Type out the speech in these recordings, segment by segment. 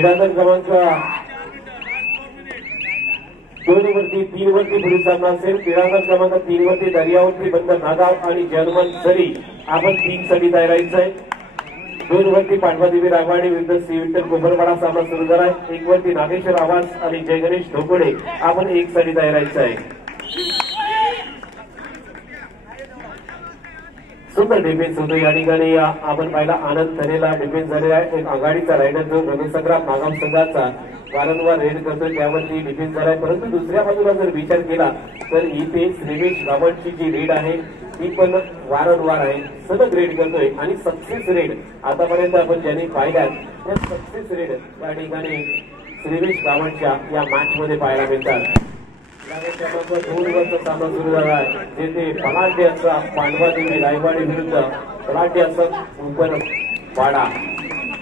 क्रीडांगण क्रमांक 2 वरती 3 वरती पुढील सामना असेल। क्रीडांगण क्रमांक 3 वरती दर्यावरती बंद नागाव आणि जर्मन सरी आपण 3 साठी तयार आहे। 2 वरती पांडवादेवी रायवाडी विरुद्ध सी विठ्ठल कोपरपाडा सामना सुरू झाला आहे। 1 वरती नागेश्वर आवास आणि जय गणेश ढोकोडे आपण 1 साठी तयार आहे। सुंदर डिफेन्स होतो या ठिकाणी आपण पाहिला आनंद धरेला डिफेन्स झालेला आहे। एक आघाडीचा रायडर जो रणसंग्राम नागाव संघाचा वारंवार रेड करतोय त्यावरती डिफेन्स झालाय, परंतु दुसऱ्या बाजूला जर विचार केला तर इथे श्रीवेश गावडची जी रेड आहे ती पण वारंवार आहे, सलग रेड करतोय आणि सक्सेस रेड आतापर्यंत आपण ज्यांनी पाहिल्या त्या सक्सेस रेड या ठिकाणी श्रीवेश गावडच्या या मॅच मध्ये पाहायला मिळतात। 2 वरचा सामना सुरू झाला आहे जेथे पलाटे असा पांडवादेवी रायवाडी विरुद्ध पलाटे असा कोपरपाडा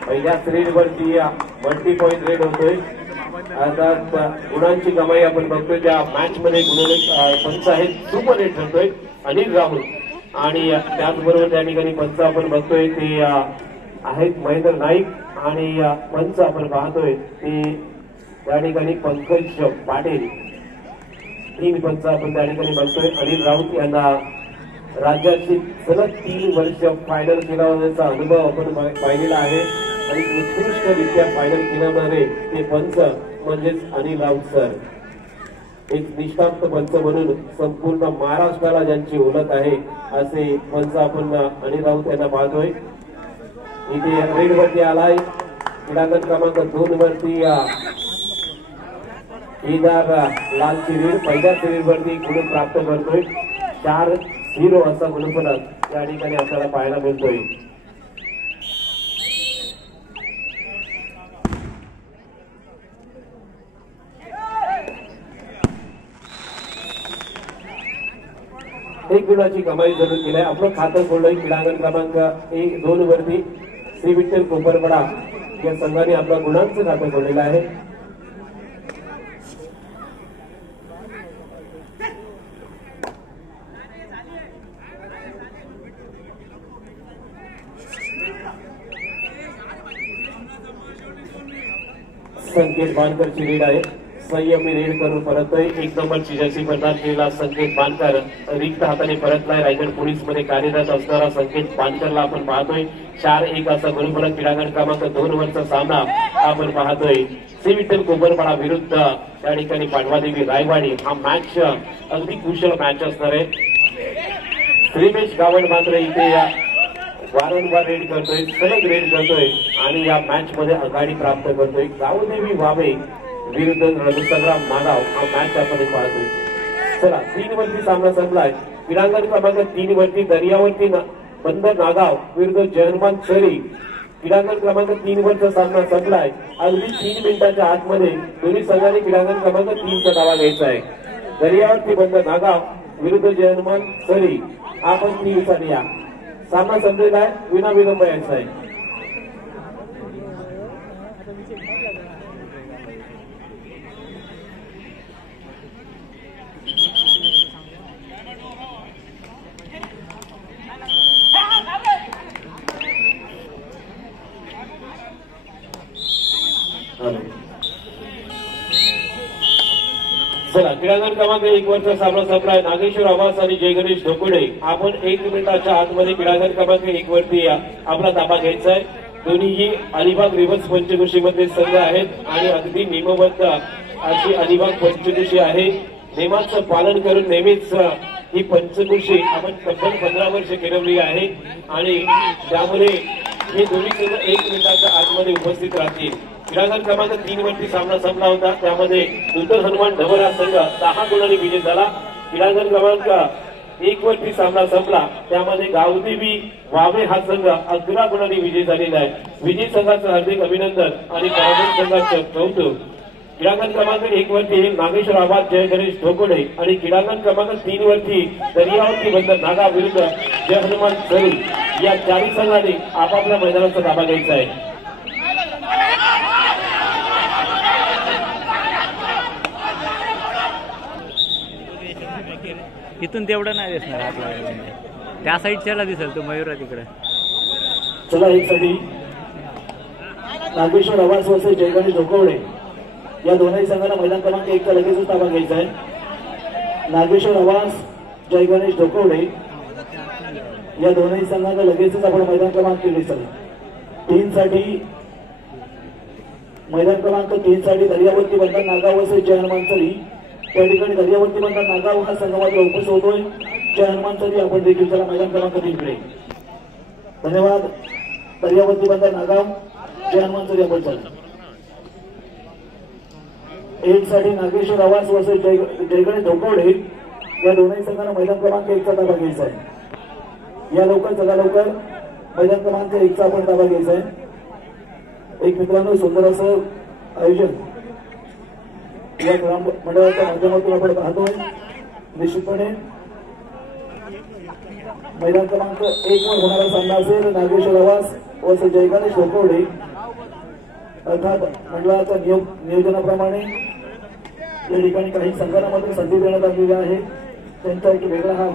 पहिल्या रेड वरती मल्टी पॉइंट रेड होतोय। अर्थात गुणांची कमाई आपण बघतोय त्या मॅच मध्ये पंच आहेत सुपर रेड ठरतोय अनिल राहुल आणि त्याचबरोबर त्या ठिकाणी पंच आपण बघतोय ते आहेत महेंद्र नाईक आणि पंच आपण पाहतोय ते त्या ठिकाणी पंकज पाटील। 3 पंच आपण त्या ठिकाणी बघतोय। अनिल राऊत यांना राज्याची सलग 3 वर्ष फायनल खेळवण्याचा अनुभव आपण पाहिलेला आहे आणि उत्कृष्टरित्या फायनल खेळवणारे ते पंच म्हणजेच अनिल राऊत सर। एक निष्ठावंत पंच म्हणून संपूर्ण महाराष्ट्राला ज्यांची ओळख आहे असे पंच आपण अनिल राऊत यांना पाहतोय। इथे रेड वरती आलाय क्रीडांगण क्रमांक 2 वरती केदार लालची रेड पहिल्या रेड वरती गुण प्राप्त करतोय। 4-0 असा गुणफलक या ठिकाणी आपल्याला पाहायला मिळतोय। एक गुणाची कमाई जरूर केलाय। आपलं खातं खोललंय क्रीडांगण क्रमांक 2 वरती श्री विठ्ठल कोपरपाडा या संघाने आपल्या गुणांचं खातं खोललेलं आहे। संकेत बानकरची रेड आहे, संयमी रेड करून परततोय। 1 नंबरची जर्सी प्रदान केलेला संकेत बानकर रिक्त हाताने परतलाय। रायगड पोलीस मध्ये कार्यरत असणारा संकेत बानकरला आपण पाहतोय। 4-1 असा गुणफलक क्रीडांगण क्रमांक 2 वरचा सामना आपण पाहतोय श्री विठ्ठल कोपरपाडा विरुद्ध त्या ठिकाणी पांडवादेवी रायवाडी। हा मॅच अगदी कुशल मॅच असणार आहे। श्रीवेश गावड मात्र इथे वारंवार रेड करतोय, सलग रेड करतोय आणि या मॅच मध्ये आघाडी प्राप्त करतोय। गावदेवी वावे विरुद्ध रणसंग्राम नागाव हा मॅच आपण पाहतोय। चला 3 वरती सामना संपलाय। क्रीडांगण क्रमांक 3 वरती दर्यावरती बंद नागाव विरुद्ध जर्मन सरी। क्रीडांगण क्रमांक 3 वरचा सामना संपलाय। अगदी 3 मिनिटाच्या आतमध्ये दोन्ही संघांनी क्रीडांगण क्रमांक 3 चा दावा घ्यायचा आहे। दर्यावरती बंद नागाव विरुद्ध जर्मन सरी आपण 3 साठी या सामना संपलेला आहे, विना विलंब यायचा आहे। चला क्रीडांगण क्रमांक 1 वरचा सामना संपलाय। नागेश्वर आवास आणि जय गणेश ढोकोडे आपण 1 मिनिटाच्या आतमध्ये क्रीडांगण क्रमांक 1 वरती आपला ताबा घ्यायचा आहे। दोन्हीही अलिबाग रिव्हर्स पंचकृषी मध्ये संघ आहेत आणि अगदी नियमबद्ध अशी अलिबाग पंचकृषी आहे। नियमांचं पालन करून नेहमीच ही पंचकृषी आपण तब्बल 15 वर्ष केलेली आहे आणि त्यामुळे हे दोन्ही संघ 1 मिनिटाच्या आतमध्ये उपस्थित राहतील। क्रीडांगण क्रमांक 3 वरती सामना संपला होता, त्यामध्ये नूतन हनुमान ढबर हा संघ 10 गुणांनी विजय झाला। क्रीडांगण क्रमांक 1 वरती सामना संपला, त्यामध्ये गावदेवी वावे हा संघ 11 गुणांनी विजय झालेला आहे। विजय संघाचं हार्दिक अभिनंदन आणि पराभूत संघाचं कौतुक। क्रीडांगण क्रमांक 1 वरती नागेश्वर आवाज जय गणेश ढोकोडे आणि क्रीडांगण क्रमांक 3 वरती दर्यावरती बंद नागाव विरुद्ध जय हनुमान सरी या 4 संघांनी आपापल्या मैदानाचा ताबा घ्यायचा आहे। इथून तेवढं नाही दिसणार आपल्याला, त्या साईडच्याला दिसेल तो मयूर तिकडे। चला एक साठी नागेश्वर आवास वर्सेस जयगणेश ढोकवडे या दोनही संघांना मैदान क्रमांक 1 चा लगेचच ताबा घ्यायचा आहे. नागेश्वर आवास जयगणेश ढोकवडे या दोनही संघांना लगेचच आपण मैदान क्रमांक 3 साठी मैदान क्रमांक 3 साठी दर्यावरती बंधन नागाव वर्सेस जय हनुमानचरी. त्या ठिकाणी दर्यावरती बंधन नागाव हा संघामध्ये उपस्थित होतोय. जय हनुमानचरी आपण देखील त्याला मैदान क्रमांक 3 कडे. धन्यवाद. दर्यावरती बंधन नागाव जय हनुमानचरी आपण चला. 1 साठी नागेश्वर आवास वर्सेस जयगणेश ढोकवडे या दोनही संघांना मैदान क्रमांक 1 चा ताबा घ्यायचा आहे. या लवकर चला लवकर मैदान क्रमांक 1 चा आपण ताबा घ्यायचा आहे. एक मित्रांनो सुंदर असं आयोजन या ग्राम मंडळाच्या माध्यमातून आपण पाहतोय. निश्चितपणे मैदान क्रमांक 1 वर होणारा सामना असेल नागेश्वर आवास वर्सेस जयगणेश ढोकवडे. अर्थात मंडळाच्या नियोजनाप्रमाणे या ठिकाणी काही संघांना मात्र संधी देण्यात आलेली आहे. त्यांचा एक वेगळा हा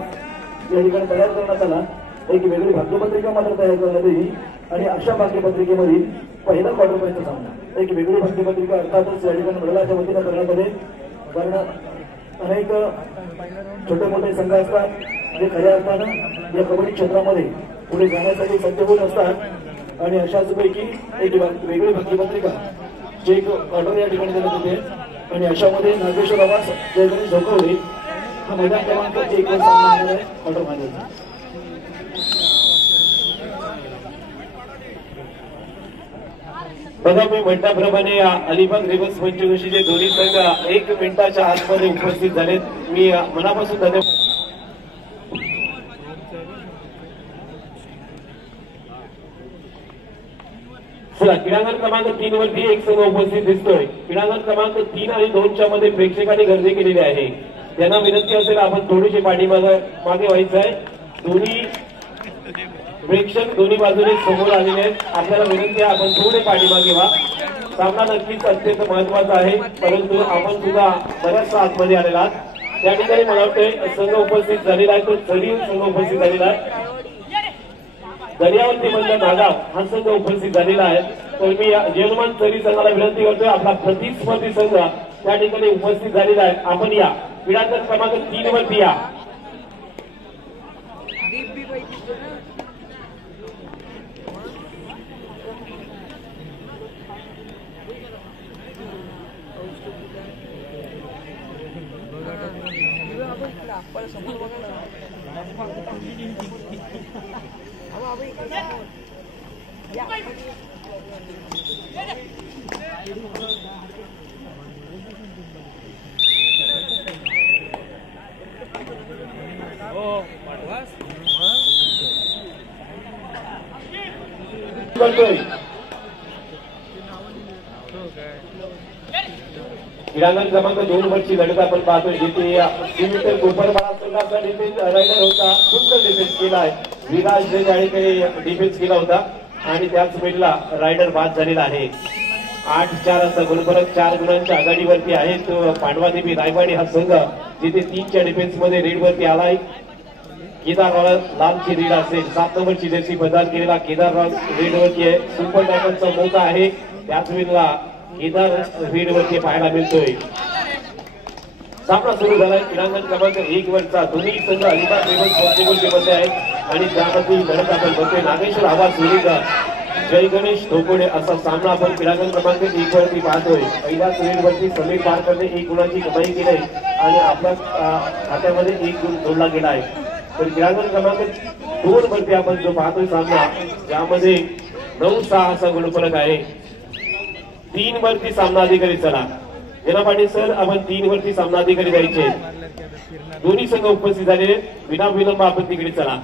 या ठिकाणी तयार करण्यात आला. एक वेगळी भाग्यपत्रिका मात्र तयार करण्यात येईल आणि अशा भाग्यपत्रिकेमध्ये पहिला क्वार्टर फायनलचा सामना एक वेगळी भाग्यपत्रिका अर्थातच या ठिकाणी मंडळाच्या वतीनं करण्यात आले. कारण अनेक छोटे मोठे संघ असतात जे खऱ्या अर्थानं या कबड्डी क्षेत्रामध्ये पुढे जाण्यासाठी सज्ज होत असतात आणि अशाच पैकी एक वेगळी भाग्यपत्रिका जे एक क्वार्टर या ठिकाणी देण्यात येते आणि अशामध्ये नागेश्वर आवास जयगणेश ढोकवडे हा मैदान क्रमांक 1 वर सामना होणार आहे क्वार्टर फायनलचा. बघा मी म्हटल्याप्रमाणे अलिबाग रेबल्स पंचकृषीचे दोन्ही संघ 1 मिनिटाच्या आतमध्ये उपस्थित झालेत. मी मनापासून धन्यवाद. चला क्रीडांगण क्रमांक 3 वरती एक संघ उपस्थित दिसतोय. क्रीडांगण क्रमांक 3 आणि 2 च्या मध्ये प्रेक्षकांनी गर्दी केलेली आहे. त्यांना विनंती असेल आपण थोडीशी पाठीमागे व्हायचं आहे. दोन्ही प्रेक्षक दोन्ही बाजूने समोर आलेले आहेत. आपल्याला विनंती आहे आपण थोडे पाठीमागे व्हा. सामना नक्कीच अत्यंत महत्वाचा आहे परंतु आपण सुद्धा बऱ्याचसा आतमध्ये आलेला आहात. त्या ठिकाणी मला वाटतंय संघ उपस्थित झालेला आहे तो चरी संघ उपस्थित झालेला आहे. दर्यावरती बंधन नागाव हा संघ उपस्थित झालेला आहे. तर मी जयहनुमान चरी संघाला विनंती करतोय आपला प्रतिस्पर्धी संघ त्या ठिकाणी उपस्थित झालेला आहे. आपण या क्रीडांगण क्रमांक 3 वरती या. क्रीडांगण क्रमांक 2 वरची लढत आपण पाहतोय जिथे सिमिटर गोपरबाळा संघाचा डिफेन्स रायडर होता. सुंदर डिफेन्स केला आहे. विराज जयजाळीकडे डिफेन्स केला होता आणि त्याच वेळेला रायडर बाद झालेला आहे. 8-4 असा गुणफरक 4 गुणांच्या आघाडीवरती आहे. तो पांडवादेवी रायवाडी हा संघ जिथे 3च्या डिफेन्स मध्ये रीड वरती आलाय. केदारराव लालची रीड असेल. 7 नंबरची जर्सी प्रदान केलेला केदारराव रीड वरती आहे. सुपर टायटनचा मोठा आहे. त्याच वेळेला केदार रीड वरती पाहायला मिळतोय. सामना सुरू झालाय क्रीडांगण क्रमांक 1 वरचा. दोन्ही संघ अलिबाग रेबल्स पंचकृषीमध्ये आहेत आणि त्यामध्ये लढत आपण बघतोय. नागेश्वर आवास विरुद्ध जयगणेश ढोकवडे असा सामना आपण क्रीडांगण क्रमांक 1 वरती पाहतोय. पहिल्याच रीड वरती समीर पारकरने 1 गुणाची कमाई केली आहे आणि आपल्या खात्यामध्ये 1 गुण जोडला गेला आहे. तर क्रीडांगण क्रमांक 2 वरती आपण जो पाहतोय सामना ज्यामध्ये 9-6 असा गुणफलक आहे. 3 वरती सामना अधिकारी चला जना पाटील सर आपण 3 वरती सामना अधिकारी जायचे. दोन्ही संघ उपस्थित झालेले विना विलंब आपण तिकडे चला.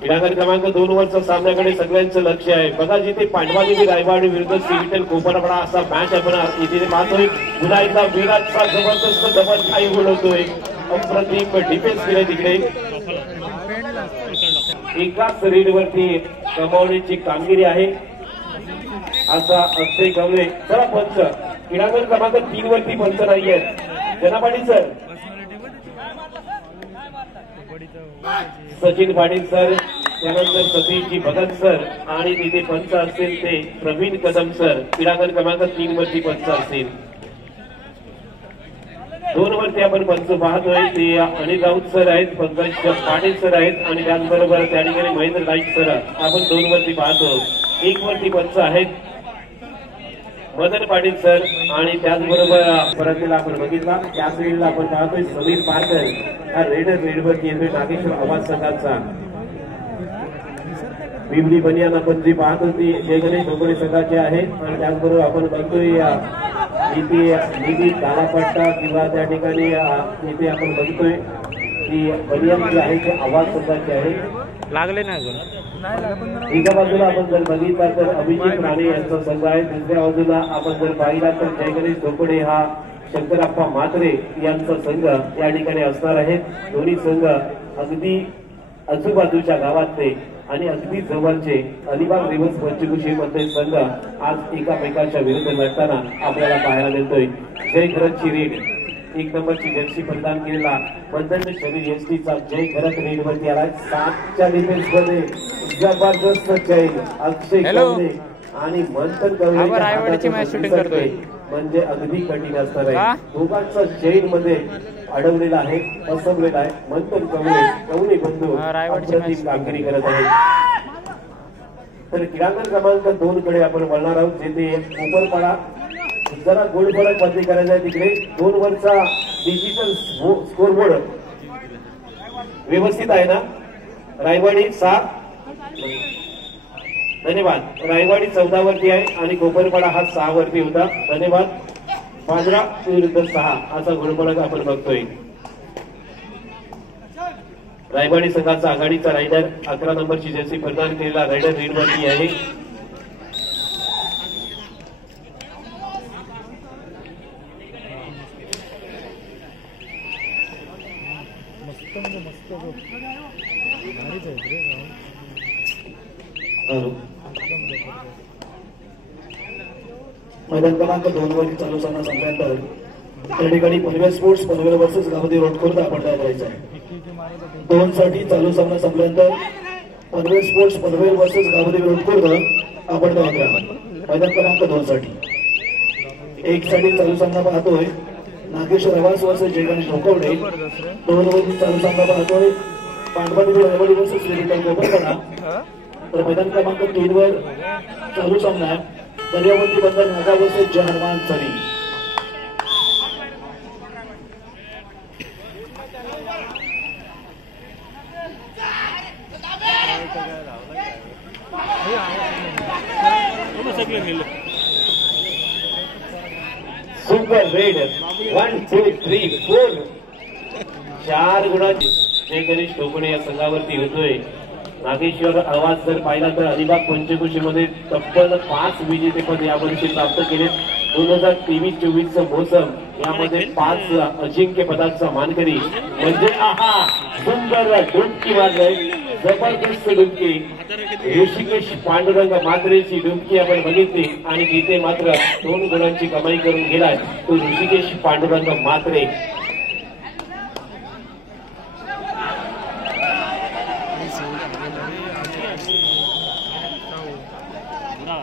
क्रीडांगण क्रमांक 2 वरच्या सामन्याकडे सगळ्यांचं लक्ष आहे. बघा जिथे पांडवादेवी रायवाडी विरुद्ध सिविटल कोपरपाडा असा मॅच आपण इथे पाहतोय. पुन्हा एकदा विराटचा जबरदस्त डबल खाई बोलवतोय. अप्रतिम डिफेन्स केले तिकडे. एकाच रीड वरती कमावण्याची कामगिरी आहे असा अक्षय गवळे. चला पंच क्रीडांगण क्रमांक 3 वरती पंच नाही आहेत. जना पाटील सर सचिन पाटील सर त्यानंतर सतीशजी भगत सर आणि तिथे पंच असतील ते प्रवीण कदम सर. क्रीडांगण क्रमांक 3 वरती पंच असतील. 2 वरती आपण पंच पाहतोय ते अनिल राऊत सर आहेत, पंकज पाटील सर आहेत आणि त्याचबरोबर त्या ठिकाणी महेंद्र नाईक सर आपण 2 वरती पाहतो. 1 वरती पंच आहेत मदन पाटील सर आणि त्याचबरोबर परतला आपण बघितला त्याच वेळेला आपण पाहतोय समीर पारकर हा रेडवरती येतोय नागेश्वर आवाज संघाचा. बिबली बनियान आपण जी पाहत होती जय गणेश ढोकळे संघाचे आहे आणि त्याचबरोबर आपण बघतोय निधी दालापट्टा किंवा त्या ठिकाणी इथे आपण बघतोय की बनियान जी आहे ते आवाज संघाचे आहे. लागले ना अजून. एका बाजूला आपण जर बघितला तर अभिजित राणे यांचा संघ आहे. दुसऱ्या बाजूला आपण जर पाहिला तर जय गणेश ढोकळे हा शंकरप्पा म्हात्रे यांचा संघ या ठिकाणी असणार आहे. दोन्ही संघ अगदी आजूबाजूच्या गावातले आणि अगदी जवळचे अलिबाग रिव्हर्स पंचकुशी मध्ये संघ आज एकामेकांच्या विरुद्ध लढताना आपल्याला पाहायला मिळतोय. जय घरतची रेड 1 नंबरची जर्सी प्रदान केलेला बंधन शरीर एसटीचा जय घरत रेड वरती आला. 7च्या डिफेन्स मध्ये जबरदस्त चैन अक्षय कवळे आणि मंथन कवळे म्हणजे अगदी कठीण असणार आहे. दोघांचा चैन मध्ये अडवलेला आहे, फसवलेला आहे. मंथन कवळे बंधू अप्रतिम कामगिरी करत आहेत. तर क्रीडांगण क्रमांक 2 कडे आपण वळणार आहोत जिथे कोपरपाडा जरा गोल फलक बंदी करायचा आहे. तिकडे 2 वरचा डिजिटल स्कोरबोर्ड व्यवस्थित आहे ना. रायवाडी 6 धन्यवाद. रायवाडी 14 वरती आहे आणि कोपरपाडा हा 6 वरती होता. धन्यवाद. 15 विरुद्ध 6 असा गोलफलक आपण बघतोय. रायवाडी संघाचा आघाडीचा रायडर 11 नंबरची जर्सी प्रदान केलेला रायडर रेड वरती आहे. मैदान क्रमांक 2 वरती चालू सामना संपल्यानंतर त्या ठिकाणी Panvel sports Panvel versus Gavdevi road Khurd आपण तयार करायचा आहे. 2 साठी चालू सामना संपल्यानंतर Panvel sports Panvel versus Gavdevi road Khurd आपण तयार करा. मैदान क्रमांक 2 साठी 1 साठी चालू सामना पाहतोय नागेश्वर आवाज वर्सेस जय गणेश ढोकवडे. 2 वरती चालू सामना पाहतोय पांडवानी रायवाडी वर्सेस विरुद्ध कोपरपाडा. तर मैदान क्रमांक 3 वर चालू सामना दर्यावरती बंदर नागा वर्सेस जय हनुमान सरी. सुपर रेड 1 2 3 4 4 गुणांची जय गणेश ढोकणे या संघावरती होतोय. नागेश्वर आवाज जर पाहिला तर अलिबाग पंचकुशी मध्ये तब्बल 5 विजेतेपद यावर्षी प्राप्त केले. 2023-24 मोसम यामध्ये 5 अजिंक्य पदाचा मानकरी म्हणजे आहा सुंदर डुबकी मारलाय. जबरदस्त डुबकी ऋषिकेश पांडुरंग मात्रेची डुबकी आपण बघितली आणि तिथे मात्र 2 गुणांची कमाई करून गेलाय तो ऋषिकेश पांडुरंग मात्रे.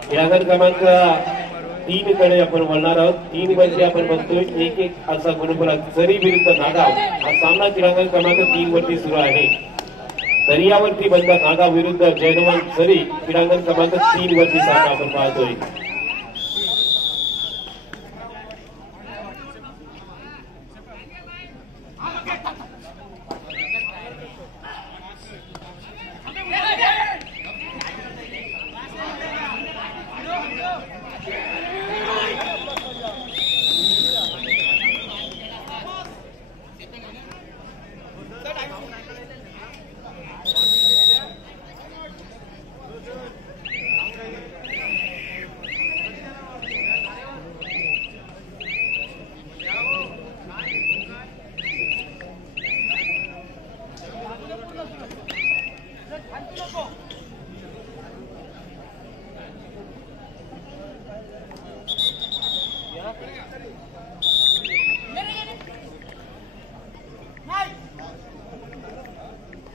क्रीडांगण क्रमांक 3 कडे आपण वळणार आहोत. 3 वरती आपण बघतोय 1-1 असा गुणफलक जरी विरुद्ध नागाव हा सामना क्रीडांगण क्रमांक 3 वरती सुरू आहे. दर्यावरती बंद नागाव विरुद्ध जयनवान जरी क्रीडांगण क्रमांक 3 वरती सामना आपण पाहतोय.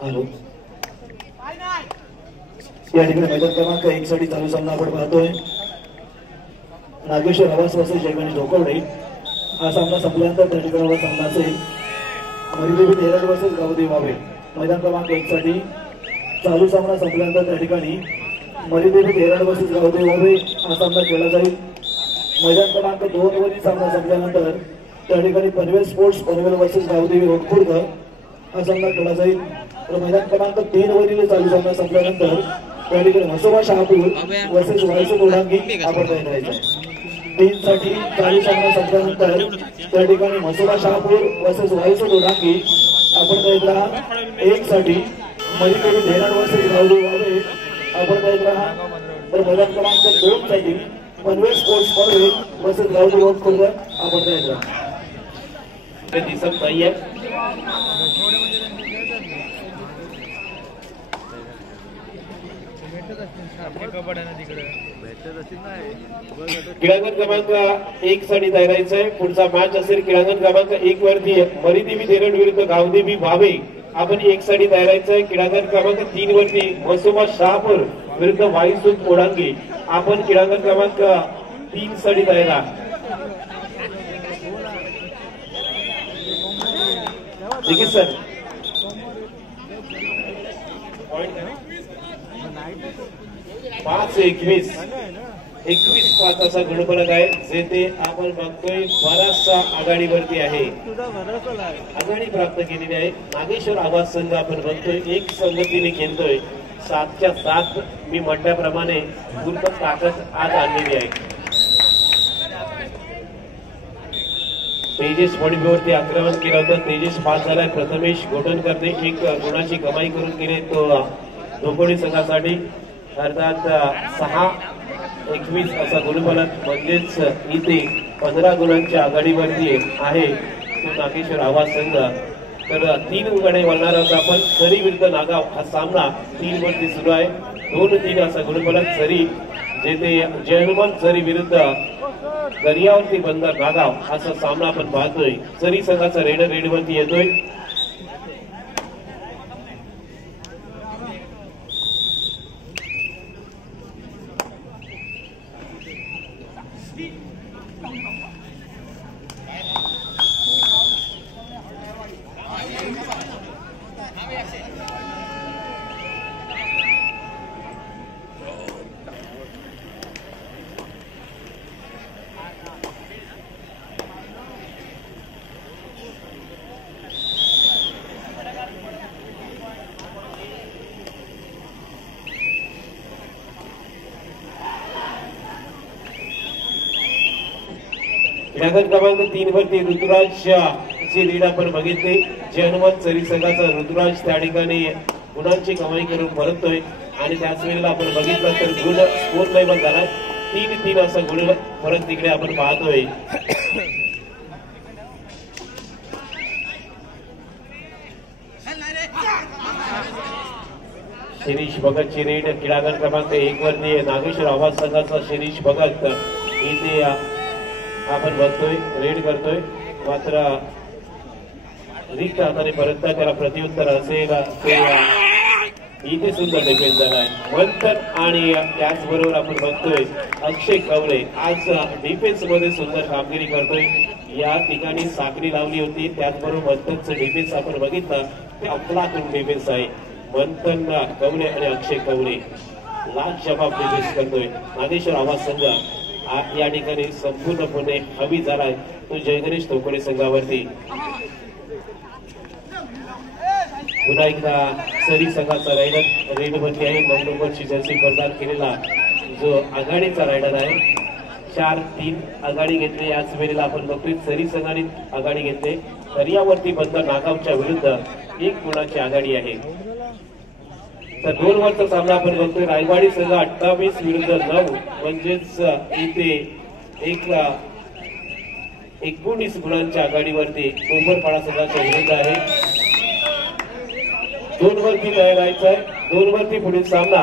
हॅलो या ठिकाणी मैदान क्रमांक 1 साठी चालू सामना आपण पाहतोय. नागेश्वर आवास वर्सेस जयगणेश ढोकवडे. हा सामना संपल्यानंतर त्या ठिकाणी सामना असेल मरिदेवी तेरड वर्सेस गावदेवी वावे. मैदान क्रमांक 1 साठी चालू सामना संपल्यानंतर त्या ठिकाणी मरिदेवी तेरड वर्सेस गावदेवी वावे हा सामना खेळला जाईल. मैदान क्रमांक 2 वरील सामना संपल्यानंतर त्या ठिकाणी पनवेल स्पोर्ट्स पनवेल वर्सेस गावदेवी रोडखुर्द हा सामना खेळला जाईल. तर मैदान क्रमांक 3 वरील चालू सामना संपल्यानंतर त्या ठिकाणी म्हसोबा शहापूर वर्सेस वायसो दोडांगी आपण तयार करायचा आहे. 3 साठी चालू सामना संपल्यानंतर त्या ठिकाणी म्हसोबा शहापूर वर्सेस वायसो दोडांगी आपण तयार राहा. 1 साठी मरिदेवी धेराड वर्सेस गावदेवी वावे आपण तयार राहा. तर मैदान क्रमांक 2 साठी पनवेल स्पोर्ट्स पनवेल वर्सेस गावदेवी रोडखुर्द आपण तयार राहा. ते दिसत नाहीये. क्रीडांगण क्रमांक 1 साठी तयारायचं आहे. पुढचा मॅच असेल क्रीडांगण क्रमांक 1 वरती मरिदेवी धेरड विरुद्ध गावदेवी वावे आपण 1 साठी तयारायचं आहे. क्रीडांगण क्रमांक 3 वरती म्हसोबा शहापूर विरुद्ध वायसो दोडांगी आपण क्रीडांगण क्रमांक 3 साठी तयार आहात. ठीक आहे सर. 5-21 असा गुणफलक आहे. जे ते आपण बघतोय बराचसा आघाडीवरती आहे. आघाडी प्राप्त केलेली आहे. नागेश्वर आवाज संघ आपण बघतोय एक संगतीने खेळतोय. 7च्या 7 मी म्हटल्याप्रमाणे पूर्ण ताकद आज आणलेली आहे. तेजस फडणवीवरती आक्रमण केलं होतं. तेजस पास झालाय. प्रथमेश गोटणकरने 1 गुणाची कमाई करून केली तो ढोकवडी संघासाठी. अर्थात 6-21 असा गुणफलक म्हणजेच इथे 15 गुणांच्या आघाडीवरती आहे तो नागेश्वर आवाज संघ. तर 3 गडे वळणार आहोत आपण. सरी विरुद्ध नागाव हा सामना 3 वरती सुरू आहे. 2-3 असा गुणफलक सरी जेथे जय हनुमान सरी विरुद्ध दर्यावरती बंदर नागाव असा सामना आपण पाहतोय. सरी संघाचा रेडवरती येतोय. क्रीडांगण क्रमांक 3 वरती ऋतुराज ची लीड आपण बघितली. जय हनुमान सरी संघाचा ऋतुराज त्या ठिकाणी गुणांची कमाई करून परततोय आणि त्याच वेळेला आपण बघितलं तर गुण स्कोर लेवल झाला 3-3 असा गुण फरक तिकडे आपण पाहतोय. शिरीष भगतची रीड क्रीडांगण क्रमांक 1 वरती नागेश्वर आवाज संघाचा शिरीष भगत इथे आपण बघतोय रेड करतोय. मात्र रिक्त हाताने परत त्याला प्रत्युत्तर असेल ते इथे सुंदर डिफेन्स झालाय. मंथन आणि त्याचबरोबर आपण बघतोय अक्षय कवळे आज डिफेन्स मध्ये सुंदर कामगिरी करतोय. या ठिकाणी साखळी लावली होती. त्याचबरोबर मंथनचं डिफेन्स आपण बघितलं ते अफलातून डिफेन्स आहे. मंथन कवळे आणि अक्षय कवळे लाख जबाब डिफेन्स करतोय. नागेश्वर आवाज संघ या ठिकाणी संपूर्णपणे हवी झालाय तो जयगणेश ढोकवडे संघावरती. पुन्हा एकदा सरी संघाचा रायडर रेडवरती आहे. 9 नंबरची जर्सी प्रदान केलेला जो आघाडीचा रायडर आहे. 4-3 आघाडी घेतली. याच वेळेला आपण बघतोय सरी संघाने आघाडी घेतली. तर यावरती बंदर नागावच्या विरुद्ध 1 गुणाची आघाडी आहे. तर 2 वरचा सामना आपण बघतोय. रायवाडी संघ 28 विरुद्ध 9 म्हणजेच इथे 19 गुणांच्या आघाडीवरती कोंबरपाडा संघाच्या विरुद्ध आहे. 2 वरती तयार राहायचं आहे. 2 वरती पुढील सामना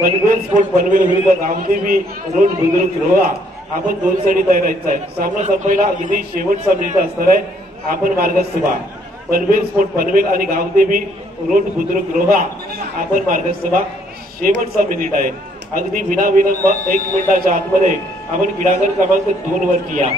पनवेल स्पोर्ट पनवेल विरुद्ध गावदेवी रोड बुद्रुक रोहा आपण 2 साठी तयार राहायचं आहे. सामना संपायला अगदी शेवटचा मिनिट असणार आहे. आपण मार्गस्थ व्हा. पनवेल स्पोर्ट पनवेल आणि गावदेवी रोड बुद्रुक रोहा आपण मार्गस्थ व्हा. शेवटचा मिनिट आहे. अगदी विनाविलंब 1 मिनिटाच्या आतमध्ये आपण क्रीडांगण क्रमांक 2 वरती या.